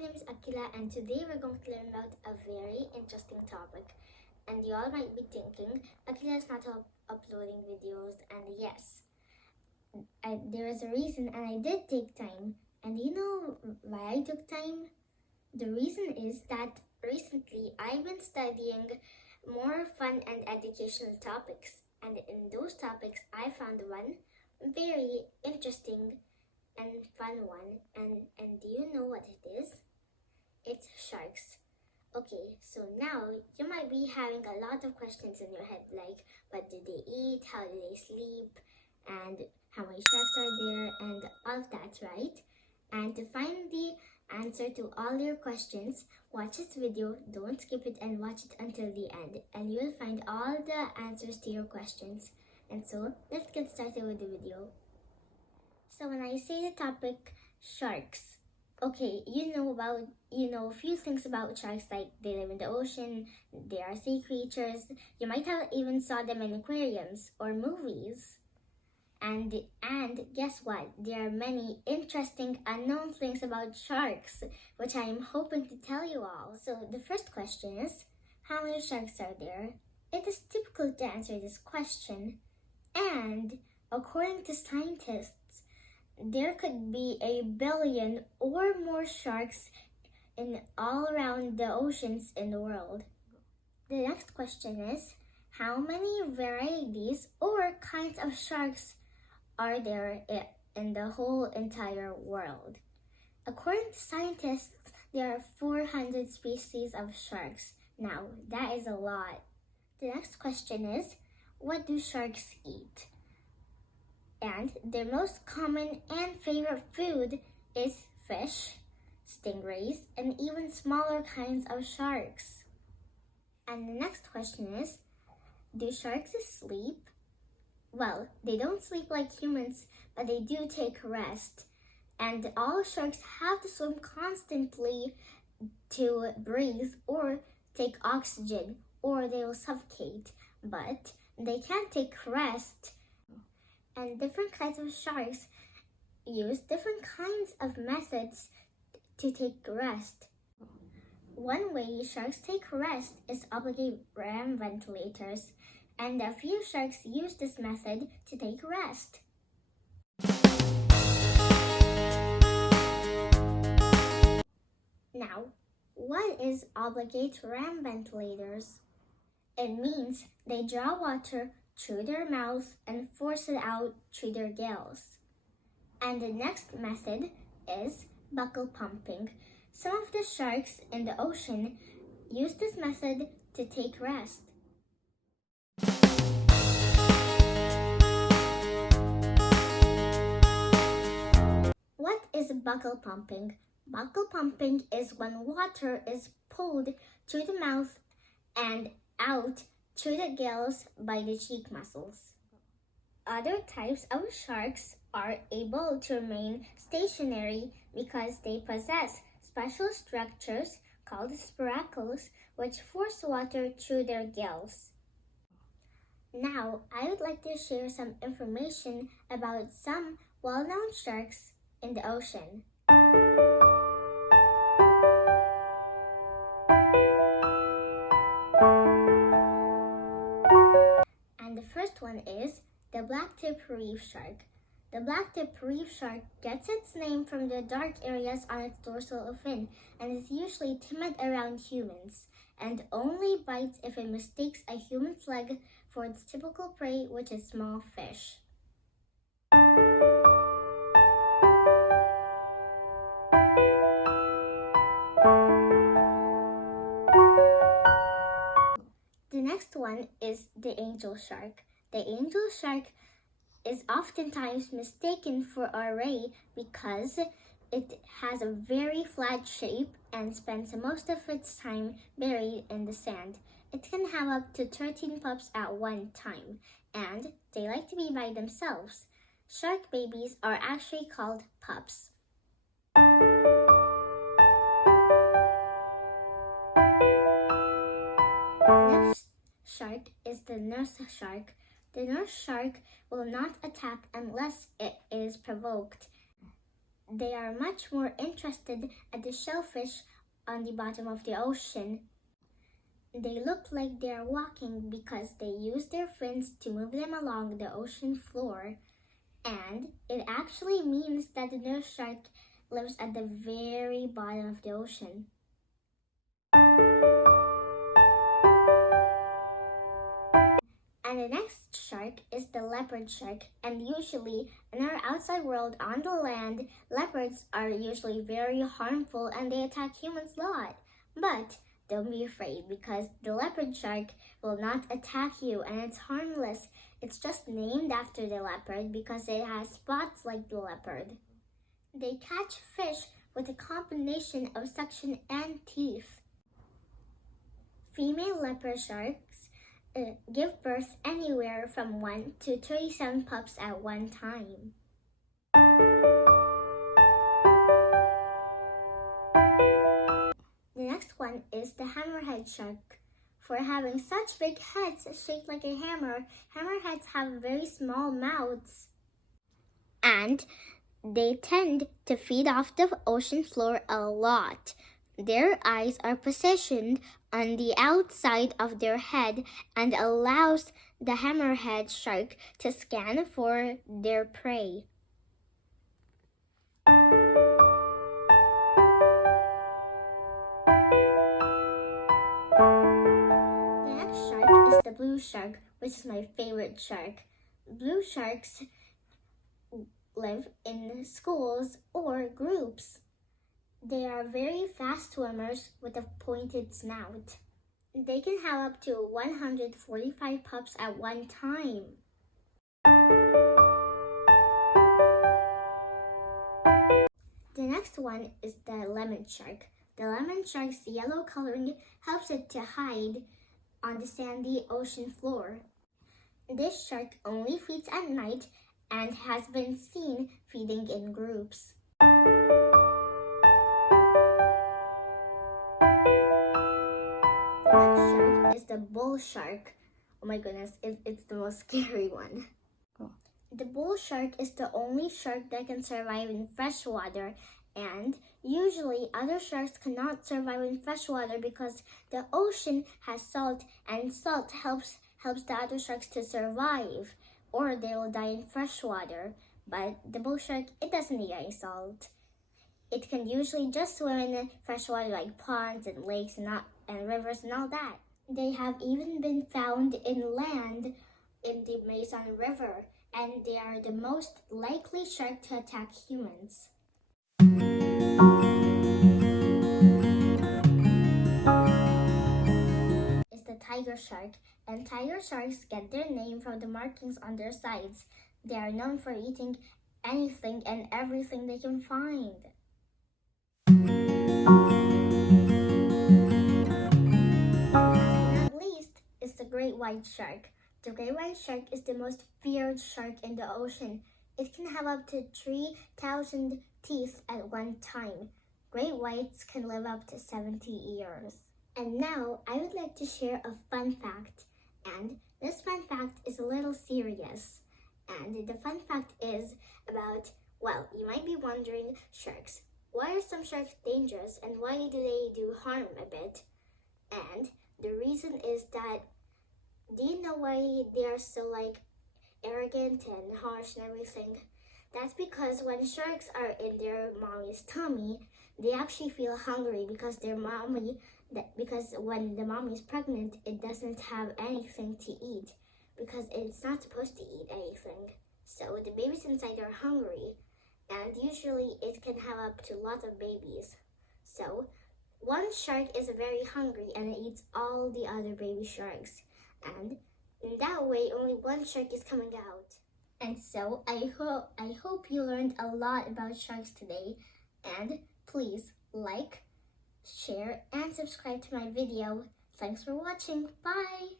name is Akila, and today we're going to learn about a very interesting topic. And you all might be thinking, Akila is not uploading videos, and yes, there is a reason, and I did take time. And you know why I took time? The reason is that recently I've been studying more fun and educational topics, and in those topics I found one very interesting and fun one, and do you know what it is? It's sharks. Okay, so now you might be having a lot of questions in your head, like what do they eat, how do they sleep, and how many sharks are there, and all of that, right? And to find the answer to all your questions, watch this video, don't skip it, and watch it until the end, and you will find all the answers to your questions. And so let's get started with the video. So when I say the topic sharks, okay, you know a few things about sharks, like they live in the ocean, they are sea creatures. You might have even saw them in aquariums or movies. And guess what? There are many interesting unknown things about sharks, which I am hoping to tell you all. So the first question is, how many sharks are there? It is difficult to answer this question, and according to scientists, there could be 1 billion or more sharks in all around the oceans in the world. The next question is, how many varieties or kinds of sharks are there in the whole entire world? According to scientists, there are 400 species of sharks. Now, that is a lot. The next question is, what do sharks eat? And their most common and favorite food is fish, stingrays, and even smaller kinds of sharks. And the next question is, do sharks sleep? Well, they don't sleep like humans, but they do take rest. And all sharks have to swim constantly to breathe or take oxygen, or they will suffocate. But they can take rest. And different kinds of sharks use different kinds of methods to take rest. One way sharks take rest is obligate ram ventilators, and a few sharks use this method to take rest. Now, what is obligate ram ventilators? It means they draw water through their mouth and force it out through their gills. And the next method is buccal pumping. Some of the sharks in the ocean use this method to take rest. What is buccal pumping? Buccal pumping is when water is pulled through the mouth and out through the gills by the cheek muscles. Other types of sharks are able to remain stationary because they possess special structures called spiracles, which force water through their gills. Now, I would like to share some information about some well-known sharks in the ocean. First one is the black-tip reef shark. The black-tip reef shark gets its name from the dark areas on its dorsal fin and is usually timid around humans and only bites if it mistakes a human's leg for its typical prey, which is small fish. The next one is the angel shark. The angel shark is oftentimes mistaken for a ray because it has a very flat shape and spends most of its time buried in the sand. It can have up to 13 pups at one time, and they like to be by themselves. Shark babies are actually called pups. The next shark is the nurse shark. The nurse shark will not attack unless it is provoked. they are much more interested at the shellfish on the bottom of the ocean. They look like they are walking because they use their fins to move them along the ocean floor, and it actually means that the nurse shark lives at the very bottom of the ocean. And the next shark is the leopard shark, and usually in our outside world on the land, leopards are usually very harmful and they attack humans a lot. But don't be afraid, because the leopard shark will not attack you and it's harmless. It's just named after the leopard because it has spots like the leopard. They catch fish with a combination of suction and teeth. Female leopard sharks give birth anywhere from 1 to 37 pups at one time. The next one is the hammerhead shark. For having such big heads shaped like a hammer, hammerheads have very small mouths. And they tend to feed off the ocean floor a lot. Their eyes are positioned on the outside of their head and allows the hammerhead shark to scan for their prey. The next shark is the blue shark, which is my favorite shark. Blue sharks live in schools or groups. They are very fast swimmers with a pointed snout. They can have up to 145 pups at one time. The next one is the lemon shark. The lemon shark's yellow coloring helps it to hide on the sandy ocean floor. This shark only feeds at night and has been seen feeding in groups. The next shark is the bull shark. Oh my goodness, it's the most scary one. The bull shark is the only shark that can survive in fresh water, and usually other sharks cannot survive in fresh water because the ocean has salt, and salt helps the other sharks to survive, or they will die in fresh water. But the bull shark, it doesn't need any salt. It can usually just swim in fresh water like ponds and lakes and rivers and all that. They have even been found inland in the Amazon River, and they are the most likely shark to attack humans. Is the tiger shark, and tiger sharks get their name from the markings on their sides. They are known for eating anything and everything they can find. Not least is the great white shark. The great white shark is the most feared shark in the ocean. It can have up to 3,000 teeth at one time. Great whites can live up to 70 years. And now I would like to share a fun fact. And this fun fact is a little serious. And the fun fact is about, well, you might be wondering, sharks. Why are some sharks dangerous and why do they do harm a bit? And the reason is that, do you know why they are so arrogant and harsh and everything? That's because when sharks are in their mommy's tummy, they actually feel hungry because because when the mommy is pregnant, it doesn't have anything to eat because it's not supposed to eat anything. So the babies inside are hungry, and usually it can have up to a lot of babies. So one shark is very hungry and it eats all the other baby sharks. And in that way, only one shark is coming out. And so I hope you learned a lot about sharks today. And please like, share, and subscribe to my video. Thanks for watching. Bye!